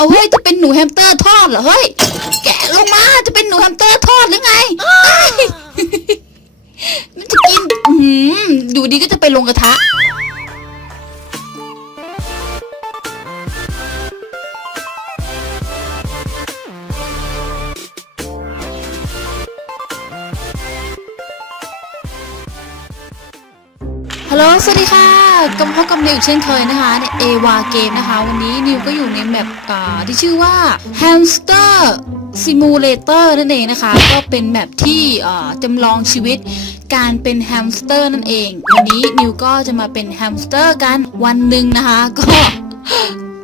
เอาเฮ้ยจะเป็นหนูแฮมสเตอร์ทอดเหรอเฮ้ยแกะลงมาจะเป็นหนูแฮมสเตอร์ทอดหรือไงเอ้ยมันจะกินอืมอยู่ดีก็จะไปลงกระทะ ฮัลโหล สวัสดีค่ะกลับมาพบกับนิวเช่นเคยนะคะในเอวาเกมนะคะ วันนี้นิวก็อยู่ในแมปอ่าที่ชื่อว่า Hamster Simulator นั่นเองนะคะ ก็เป็นแมปที่จำลองชีวิตการเป็นแฮมสเตอร์นั่นเอง วันนี้นิวก็จะมาเป็นแฮมสเตอร์กันวันหนึ่งนะคะ ก็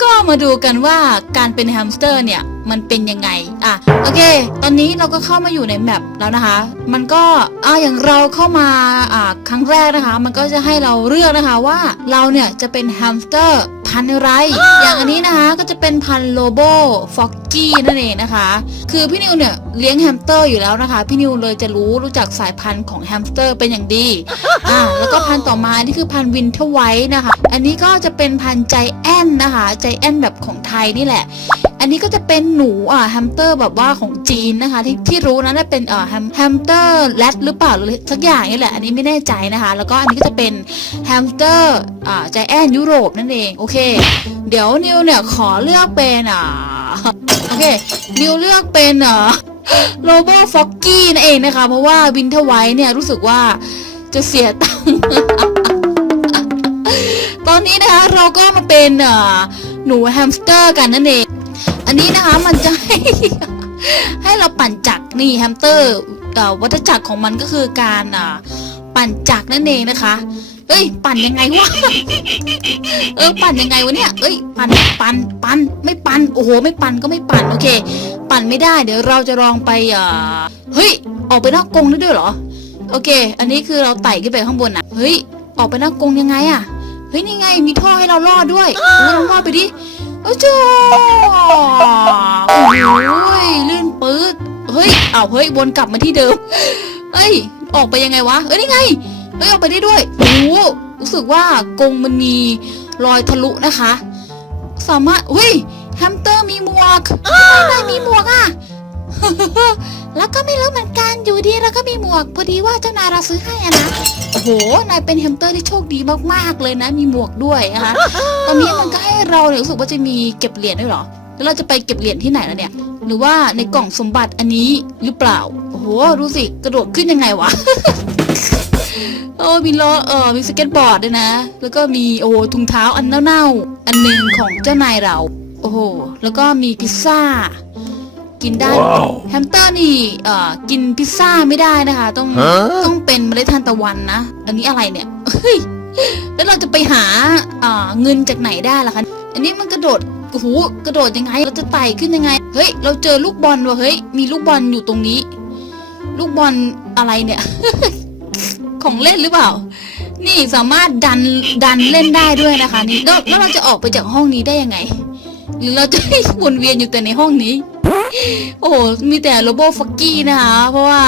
ก็มาดูกันว่าการเป็นแฮมสเตอร์เนี่ยมันเป็นยังไง อะ โอเค ตอนนี้เราก็เข้ามาอยู่ในแมปแล้วนะคะ มันก็ อ่าอย่างเราเข้ามา อ่า ครั้งแรกนะคะ มันก็จะให้เราเลือกนะคะว่าเราเนี่ยจะเป็นแฮมสเตอร์ พันธุ์อะไร อย่างอันนี้นะคะก็จะเป็นพันธุ์โลโบฟ็อกกี้นั่นเองนะคะ คือพี่นิวเนี่ยเลี้ยงแฮมสเตอร์อยู่แล้วนะคะ พี่นิวเลยจะรู้รู้จักสายพันธุ์ของแฮมสเตอร์เป็นอย่างดีอ่าแล้วก็พันธุ์ต่อมานี่คือพันธุ์วินเทอร์ไวท์นะคะ อันนี้ก็จะเป็นพันธุ์ใจแอนนะคะ ใจแอนแบบของไทยนี่แหละอั นนี้ก็จะเป็นหนูอ่าแฮมสเตอร์แบบว่าของจีนนะคะ ที่ที่รู้นะน่าเป็นเอ่อแฮมแฮมสเตอร์แรดหรือเปล่าหรือสักอย่างนี่แหละ อันนี้ไม่แน่ใจนะคะ แล้วก็อันนี้ก็จะเป็นแฮมสเตอร์อ่าใจแอนยุโรปนั่นเอง โอเค เดี๋ยวนิวเนี่ยขอเลือกเป็นอ่าโอเค นิวเลือกเป็นเอ่อโลโบฟ็อกกี้นั่นเองนะคะ เพราะว่าวินเทอร์ไวท์เนี่ยรู้สึกว่าจะเสียตังค์ตอนนี้นะคะเราก็มาเป็นอ่อหนูแฮมสเตอร์กันนั่นเอง อันนี้นะคะมันจะให้ให้เราปั่นจักรนี่แฮมสเตอร์วัฏจักรของมันก็คือการอ่าปั่นจักรนั่นเองนะคะเอ้ย ปั่นยังไงวะ เออปั่นยังไงวะเนี่ย เอ้ยปั่นปั่นปั่นไม่ปั่นโอ้โหไม่ปั่นก็ไม่ปั่นโอเค ปั่นไม่ได้เดี๋ยวเราจะลองไปเอ่อเฮ้ยออกไปนอกกรงได้ด้วยเหรอโอเค อันนี้คือเราไต่ขึ้นไปข้างบนนะเฮ้ยออกไปนอกกรงยังไงอะเฮ้ยนี่ไงมีท่อให้เราลอดด้วยโอ้ลองลอดไปดิ โอ้โจ้โอ้ยลื่นปื๊ดเฮ้ยเอาเฮ้ยวนกลับมาที่เดิมเฮ้ยออกไปยังไงวะเอ้ยนี่ไงเฮ้ยออกไปได้ด้วยโอ้รู้สึกว่ากรงมันมีรอยทะลุนะคะ สามารถเฮ้ยแฮมสเตอร์มีหมวกทำไมมีหมวกอะแล้วก็ไม่รู้เหมือนกันอยู่ดีแล้วก็มีหมวก พอดีว่าเจ้านายเราซื้อให้อะนะ หนายเป็นแฮมสเตอร์ที่โชคดีมากๆเลยนะ มีหมวกด้วยนะคะตอนนี้มันก็ให้เราเนี่ยรู้สึกว่าจะมีเก็บเหรียญด้วยเหรอ แล้วเราจะไปเก็บเหรียญที่ไหนแล้วเนี่ย หรือว่าในกล่องสมบัติอันนี้หรือเปล่า โอ้โหดูสิกระโดดขึ้นยังไงวะโอ้มีล้อเออมีสเก็ตบอร์ดด้วยนะ แล้วก็มีโอ้โหถุงเท้าอันเน่าๆอันหนึ่งของเจ้านายเรา โอ้โหแล้วก็มีพิซซ่า กินได้ Wow. แฮมสเตอร์นี่เอ่อกินพิซซ่าไม่ได้นะคะ ต้องฮะ ต้องเป็นเมล็ดทานตะวันนะ อันนี้อะไรเนี่ยเฮ้ยแล้วเราจะไปหาเอ่อเงินจากไหนได้ล่ะคะ อันนี้มันกระโดดโอ้โหกระโดดยังไง เราจะไต่ขึ้นยังไง เฮ้ย เราเจอลูกบอลว่ะเฮ้ย มีลูกบอลอยู่ตรงนี้ ลูกบอลอะไรเนี่ย ของเล่นหรือเปล่า นี่สามารถดันดันเล่นได้ด้วยนะคะนี่แล้วแล้วเราจะออกไปจากห้องนี้ได้ยังไง หรือเราจะให้วนเวียนอยู่แต่ในห้องนี้ โอ้โหมีแต่โรโบฟักกี้นะคะ เพราะว่า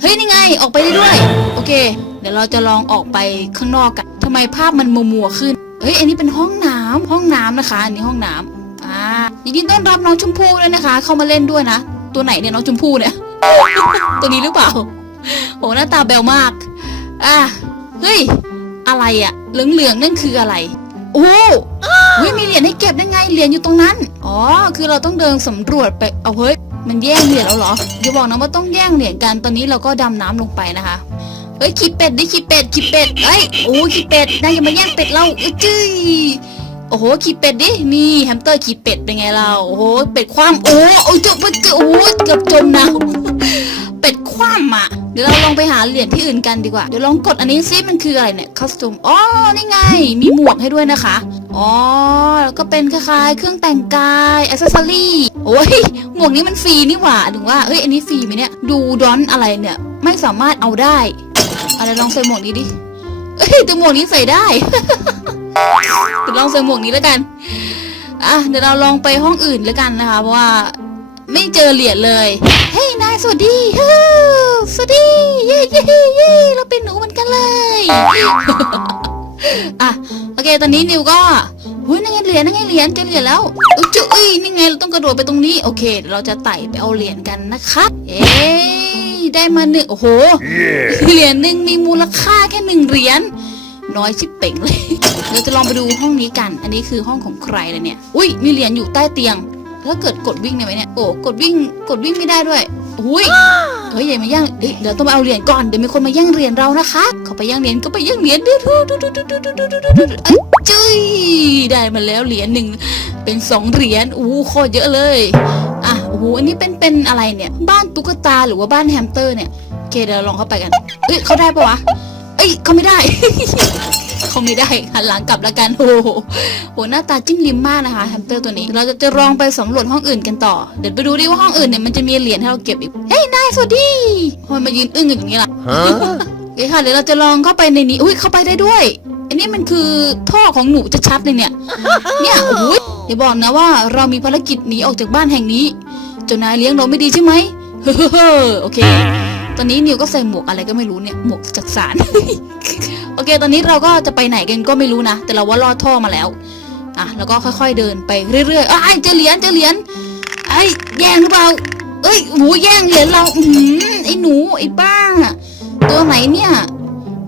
เฮ้ย นี่ไง ออกไปได้ด้วย โอเค เดี๋ยวเราจะลองออกไปข้างนอกกันทำไมภาพมันมัวมัวๆขึ้น เฮ้ย อันนี้เป็นห้องน้ำห้องน้ำนะคะ อันนี้ห้องน้ำอ่ายินดีต้อนรับน้องชมพู่ด้วยนะคะ เข้ามาเล่นด้วยนะ ตัวไหนเนี่ยน้องชมพู่เนี่ย ตัวนี้หรือเปล่า โห หน้าตาแบวมาก อะ เฮ้ย อะไรอะเหลืองๆนั่นคืออะไร โอ้ เฮ้ยมีเหรียญให้เก็บได้ไงเหรียญอยู่ตรงนั้น อ๋อ คือเราต้องเดินสำรวจไป เอาเฮ้ย มันแย่งเหรียญแล้วเหรออย่าบอกนะว่าต้องแย่งเหรียญกันตอนนี้เราก็ดำน้ำลงไปนะคะเฮ้ยขี้เป็ดดิขี้เป็ดขี้เป็ดเอ้ยโอ้ขี้เป็ดนายอย่ามาแย่งเป็ดเราเอ้ยจื้ยโอ้โหขี้เป็ดดินี่แฮมสเตอร์ขี้เป็ดเป็นไงเราโอ้โหเป็ดคว่ำโอ้โอ้ยจุ๊บโอ้ยเกือบจมน้ำเป็ดคว่ำอะ เดี๋ยวเราลองไปหาเหรียญที่อื่นกันดีกว่า เดี๋ยวลองกดอันนี้ซิมันคืออะไรเนี่ยคัสตูมอ๋อนี่ไง มีหมวกให้ด้วยนะคะ อ๋อ แล้วก็เป็นคล้ายๆ เครื่องแต่งกายอ c เซสซอรี่โอ้ย หมวกนี้มันฟรีนี่หว่าถึงว่า เอ้ย อันนี้ฟรีไหมเนี่ย ดูดอนอะไรเนี่ย ไม่สามารถเอาได้ อะไรลองใส่หมวกนี้ดิ เอ้ยแต่หมวกนี้ใส่ได้ เดี๋ยวลองใส่หมวกนี้แล้วกัน อะ เดี๋ยวเราลองไปห้องอื่นแล้วกันนะคะ เพราะว่า ไม่เจอเหรียญเลย เฮ้ยนายสวัสดีฮู้สวัสดี เย้เย้เย้เราเป็นหนูเหมือนกันเลยอะโอเค ตอนนี้นิวก็โหฮ้ยนั่นไงเหรียญนั่นไงเหรียญเจะเหรียญแล้วเอ้ยจุ้ยนี่ไงเราต้องกระโดดไปตรงนี้ โอเคเดี๋ยวเราจะไต่ไปเอาเหรียญกันนะคะเอ๊ได้มาหนึ่งโอ้โหเหรียญหนึ่งมีมูลค่าแค่หนึ่งเหรียญน้อยชิบเป่งเลย เราจะลองไปดูห้องนี้กัน อันนี้คือห้องของใครเลยเนี่ย อุ้ยมีเหรียญอยู่ใต้เตียง แล้วเกิดกดวิ่งได้ไหมเนี่ย โอ้กดวิ่งกดวิ่งไม่ได้ด้วยอุ้ยเฮ้ยอย่ามาแย่งเอ้ยเดี๋ยวต้องไปเอาเหรียญก่อนเดี๋ยวมีคนมาแย่งเหรียญเรานะคะเขาไปแย่งเหรียญก็ไปแย่งเหรียญดูดูดูดูดูดูดูดูดูดูเอ้ยจุ้ยได้มาแล้วเหรียญหนึ่งเป็นสองเหรียญอู้โคตรเยอะเลยอะโอ้โหอันนี้เป็นเป็นอะไรเนี่ย บ้านตุ๊กตาหรือว่าบ้านแฮมสเตอร์เนี่ยโอเคเดี๋ยวเราลองเข้าไปกัน เอ้ยเขาได้ปะวะเอ้ยเขาไม่ได้ เขาไม่ได้หันหลังกลับแล้วกันโอ้โหโหหน้าตาจิ้มลิ้มมากนะคะแฮมสเตอร์ตัวนี้ เราจะจะลองไปสำรวจห้องอื่นกันต่อ เดี๋ยวไปดูดิว่าห้องอื่นเนี่ยมันจะมีเหรียญให้เราเก็บอีกเฮ้ยนายสวัสดีทำไมมายืนอึ้งอยู่ตรงนี้ล่ะ Huh? โอเคค่ะเดี๋ยวเราจะลองเข้าไปในนี้อุ้ยเข้าไปได้ด้วยอันนี้มันคือท่อของหนูจะชัดเลยเนี่ย เนี่ยโอ้ยอย่าบอกนะว่าเรามีภารกิจหนีออกจากบ้านแห่งนี้เจ้านายเลี้ยงเราไม่ดีใช่ไหมเฮ้อโอเค ตอนนี้นิวก็ใส่หมวกอะไรก็ไม่รู้เนี่ย หมวกจักสาร โอเค ตอนนี้เราก็จะไปไหนกันก็ไม่รู้นะ แต่เราว่าลอดท่อมาแล้ว อะ แล้วก็ค่อยๆเดินไปเรื่อยๆอ้ายเจอเหรียญเจอเหรียญไอ้แย่งหรือเปล่า เอ้ยหมูแย่งเหรียญเราอือหือไอ้หนูไอ้บ้า ตัวไหนเนี่ย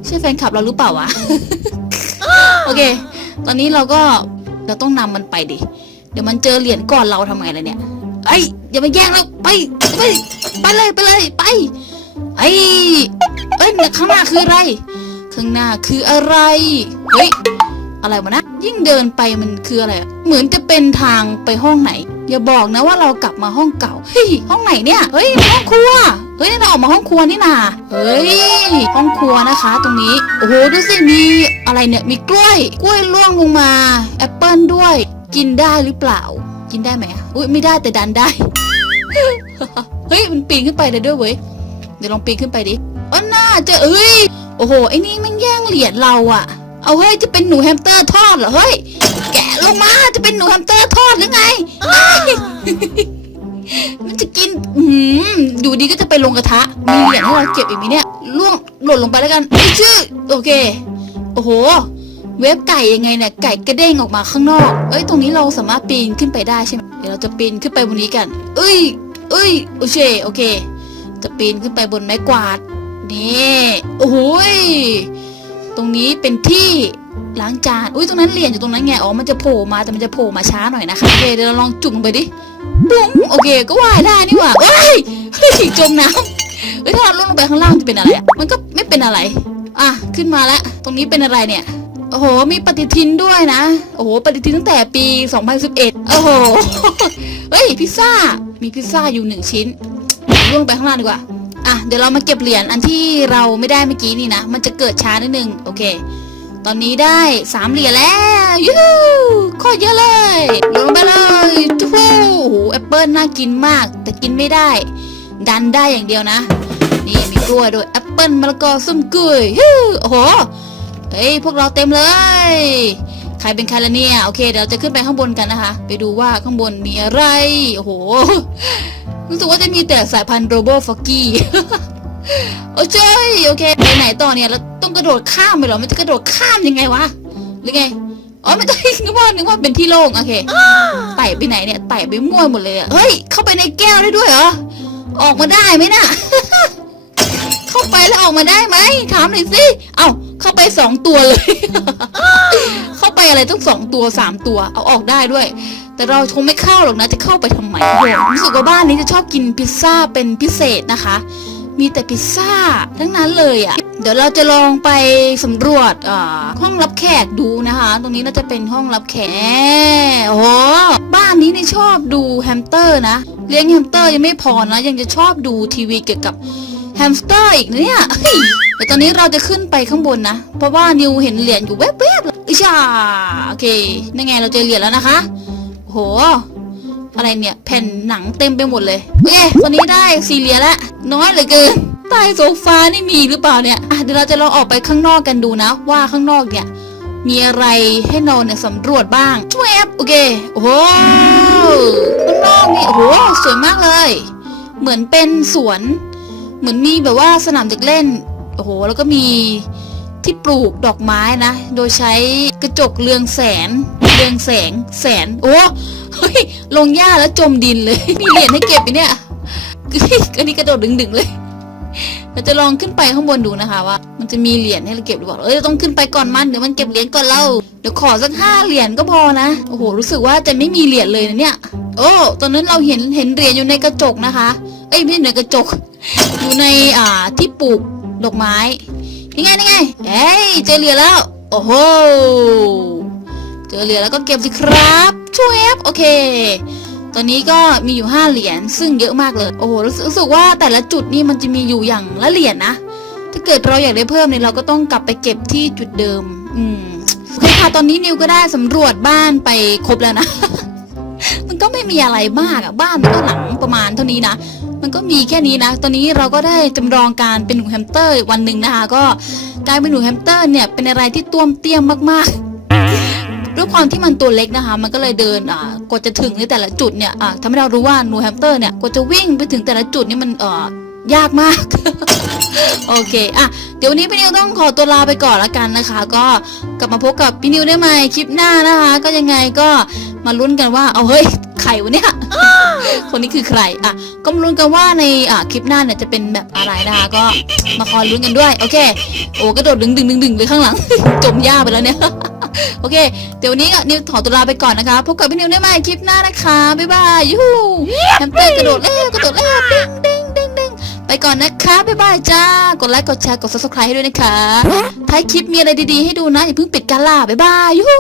ใช่แฟนคลับเราหรือเปล่าวะ โอเค ตอนนี้เราก็เราต้องนำมันไปดิ เดี๋ยวมันเจอเหรียญก่อนเราทำไงเล่ะเนี่ย ไอ้อย่ามาแย่งเราไปไปไปเลยไปเลยไป ไอ้เอ้ยข้างหน้าคืออะไร ข้างหน้าคืออะไร เฮ้ย อะไรวะนะ ยิ่งเดินไปมันคืออะไรอะเหมือนจะเป็นทางไปห้องไหน อย่าบอกนะว่าเรากลับมาห้องเก่า เฮ้ย ห้องไหนเนี่ย เฮ้ย ห้องครัว เฮ้ย เราออกมาห้องครัวนี่นาเฮ้ย ห้องครัวนะคะ ตรงนี้ โอ้โห ดูสิ มีอะไรเนี่ย มีกล้วย กล้วยล่วงลงมา แอปเปิลด้วย กินได้หรือเปล่า กินได้ไหมอะอุ้ยไม่ได้แต่ดันได้ เฮ้ย มันปีนขึ้นไปได้ด้วยเว้ย ดี๋ยวลองปีนขึ้นไปดิอ๋อน่าจะเอ้ย โอ้โห ไอ้นี่มันแย่งเหรียญเราอะเอาเฮ้ย จะเป็นหนูแฮมสเตอร์ทอดเหรอ เฮ้ย แกะลงมา จะเป็นหนูแฮมสเตอร์ทอดหรือไง มันจะกิน อืมอยู่ดีก็จะไปลงกระทะ มีเหรียญให้เราเก็บอีกไหมเนี่ยล่วงหล่นลงไปแล้วกันไอ้ยชื่อ โอเค โอ้โห เว็บไก่ยังไงเนี่ย ไก่กระเด้งออกมาข้างนอก เอ้ย ตรงนี้เราสามารถปีนขึ้นไปได้ใช่ไหมเดี๋ยวเราจะปีนขึ้นไปบนนี้กัน เอ้ย เอ้ย โอเค โอเค จะปีนขึ้นไปบนไม้กวาด นี่โอ้โหยตรงนี้เป็นที่ล้างจาน อุ้ยตรงนั้นเหรียญอยู่ตรงนั้นไง อ๋อ มันจะโผล่มาแต่มันจะโผล่มาช้าหน่อยนะคะโอเคเดี๋ยวเราลองจุ่มไปดิ บุ้งโอเค ก็ว่ายได้นี่หว่าเอ้ยเฮ้ยจมน้ำเฮ้ย ถ้าเราลงลงไปข้างล่างจะเป็นอะไรอะมันก็ไม่เป็นอะไร อะ ขึ้นมาแล้ว ตรงนี้เป็นอะไรเนี่ย โอ้โห มีปฏิทินด้วยนะ โอ้โห ปฏิทินตั้งแต่ปี 2011 โอ้โห เฮ้ย พิซซ่า มีพิซซ่าอยู่หนึ่งชิ้น ล่วงไปข้างล่างดีกว่า อะ เดี๋ยวเรามาเก็บเหรียญอันที่เราไม่ได้เมื่อกี้นี่นะ มันจะเกิดช้านิดนึง โอเค ตอนนี้ได้สามเหรียญแล้วยูฮูโคตรเยอะเลยลงไปเลยทูโอ้โหแอปเปิลน่ากินมาก แต่กินไม่ได้ ดันได้อย่างเดียวนะ นี่มีกล้วยด้วยแอปเปิลมะละกอส้มกล้วยฮู้โอ้โห เฮ้ยพวกเราเต็มเลยใครเป็นใครละเนี่ย โอเค เดี๋ยวเราจะขึ้นไปข้างบนกันนะคะ ไปดูว่าข้างบนมีอะไร โอ้โห รู้สึกว่าจะมีแต่สายพันธุ์โรโบฟอกกี้โอ้ยจ้ยโอเคไปไหนต่อเนี่ยเราต้องกระโดดข้ามไปเหรอมันจะกระโดดข้ามยังไงวะหรือไงอ๋อไม่ต้องนึกว่านึกว่าเป็นที่โล่งโอเคไต่ไปไหนเนี่ยไต่ไปมั่วหมดเลยอะเฮ้ยเข้าไปในแก้วได้ด้วยเหรอออกมาได้ไหมน่ะเข้าไปแล้วออกมาได้ไหมถามหน่อยสิเอ้าเข้าไปสองตัวเลย เข้าไปอะไรต้องสองตัวสามตัว เอาออกได้ด้วย แต่เราคงไม่เข้าหรอกนะจะเข้าไปทำไมโหรู้สึกว่าบ้านนี้จะชอบกินพิซซ่าเป็นพิเศษนะคะ มีแต่พิซซ่าทั้งนั้นเลยอะ่ะเดี๋ยวเราจะลองไปสำรวจอ่าห้องรับแขกดูนะคะ ตรงนี้น่าจะเป็นห้องรับแขกโอ้โหบ้านนี้นี่ชอบดูแฮมสเตอร์นะเลี้ยงแฮมสเตอร์ยังไม่พอนะ ยังจะชอบดูทีวีเกี่ยวกับแฮมสเตอร์อีกนะเนี่ยแต่ตอนนี้เราจะขึ้นไปข้างบนนะ เพราะว่านิวเห็นเหรียญอยู่แวบๆเลยอิชาโอเคนั่นไงเราเจอเหรียญแล้วนะคะ โอ้โห อะไรเนี่ยแผ่นหนังเต็มไปหมดเลยโอเคตอนนี้ได้สี่เหรียญละน้อยเหลือเกินใต้โซฟานี่มีหรือเปล่าเนี่ยอะเดี๋ยวเราจะลองออกไปข้างนอกกันดูนะ ว่าข้างนอกเนี่ย มีอะไรให้นอนเนี่ยสำรวจบ้างช่วยแอปโอเคโอ้โหข้างนอกนี่โอ้โหสวยมากเลย เหมือนเป็นสวน เหมือนมีแบบว่าสนามเด็กเล่นโอ้โหแล้วก็มีที่ปลูกดอกไม้นะ โดยใช้กระจกเรืองแสง รืองแสงแสน โอ้เฮ้ยลงหญ้าแล้วจมดินเลย มีเหรียญให้เก็บไหมเนี่ยอันนี้กระโดดดึงๆเลยเราจะลองขึ้นไปข้างบนดูนะคะว่า มันจะมีเหรียญให้เราเก็บหรือเปล่าเอ้ยต้องขึ้นไปก่อนมันเดี๋ยวมันเก็บเหรียญก่อนเราเดี๋ยวขอสักห้าเหรียญก็พอนะโอ้โหรู้สึกว่าจะไม่มีเหรียญเลยนะเนี่ยโอ้ตอนนั้นเราเห็นเห็นเหรียญอยู่ในกระจกนะคะ เอ้ยไม่ใช่ในกระจก อยู่ในอ่าที่ปลูกดอกไม้นี่ไงนี่ไงเอ้ยเจอเหรียญแล้ว โอ้โห เจอเหรียญแล้วก็เก็บสิครับช่วยโอเค ตอนนี้ก็มีอยู่ 5 เหรียญซึ่งเยอะมากเลย โอ้โหรู้สึกว่าแต่ละจุดนี่มันจะมีอยู่อย่างละเหรียญนะ ถ้าเกิดเราอยากได้เพิ่มเนี่ยเราก็ต้องกลับไปเก็บที่จุดเดิม อืมโอคค่ะตอนนี้นิวก็ได้สำรวจบ้านไปครบแล้วนะ มันก็ไม่มีอะไรมากอะบ้านมันก็หลังประมาณเท่านี้นะมันก็มีแค่นี้นะ ตอนนี้เราก็ได้จำลองการเป็นหนูแฮมสเตอร์วันหนึ่งนะคะ ก็กลายเป็นหนูแฮมสเตอร์เนี่ยเป็นอะไรที่ต้วมเตี้ยมมากๆ ด้วยความที่มันตัวเล็กนะคะ มันก็เลยเดินอ่ากว่าจะถึงในแต่ละจุดเนี่ยอ่าทำให้เรารู้ว่าหนูแฮมสเตอร์เนี่ยกว่าจะวิ่งไปถึงแต่ละจุดนี่มันเอ่อยากมาก โอเคอะเดี๋ยววันนี้พี่นิวต้องขอตัวลาไปก่อนละกันนะคะ ก็กลับมาพบกับพี่นิวได้ใหม่คลิปหน้านะคะ ก็ยังไงก็มาลุ้นกันว่า เอาเฮ้ยใครวะเนี่ย คนนี้คือใครอะก็มาลุ้นกันว่าในอะคลิปหน้าเนี่ยจะเป็นแบบอะไรนะคะก็มาคอยลุ้นกันด้วย โอเค โอ้กระโดดดึงดึงดึงดึงเลยข้างหลัง จมหญ้าไปแล้วเนี่ย โอเค เดี๋ยววันนี้ก็นิวขอตัวลาไปก่อนนะคะ พบกับพี่นิวได้ใหม่คลิปหน้านะคะ บ๊ายบายยูฮูแฮมสเตอร์กระโดดแล้วกระโดดแล้วดึงดึงดึงดึงไปก่อนนะคะ บ๊ายบายจ้า กดไลค์ กดแชร์ กด subscribe ให้ด้วยนะคะ ท้ายคลิปมีอะไรดีๆให้ดูนะ อย่าเพิ่งปิดการล่าบ๊ายบายยูฮู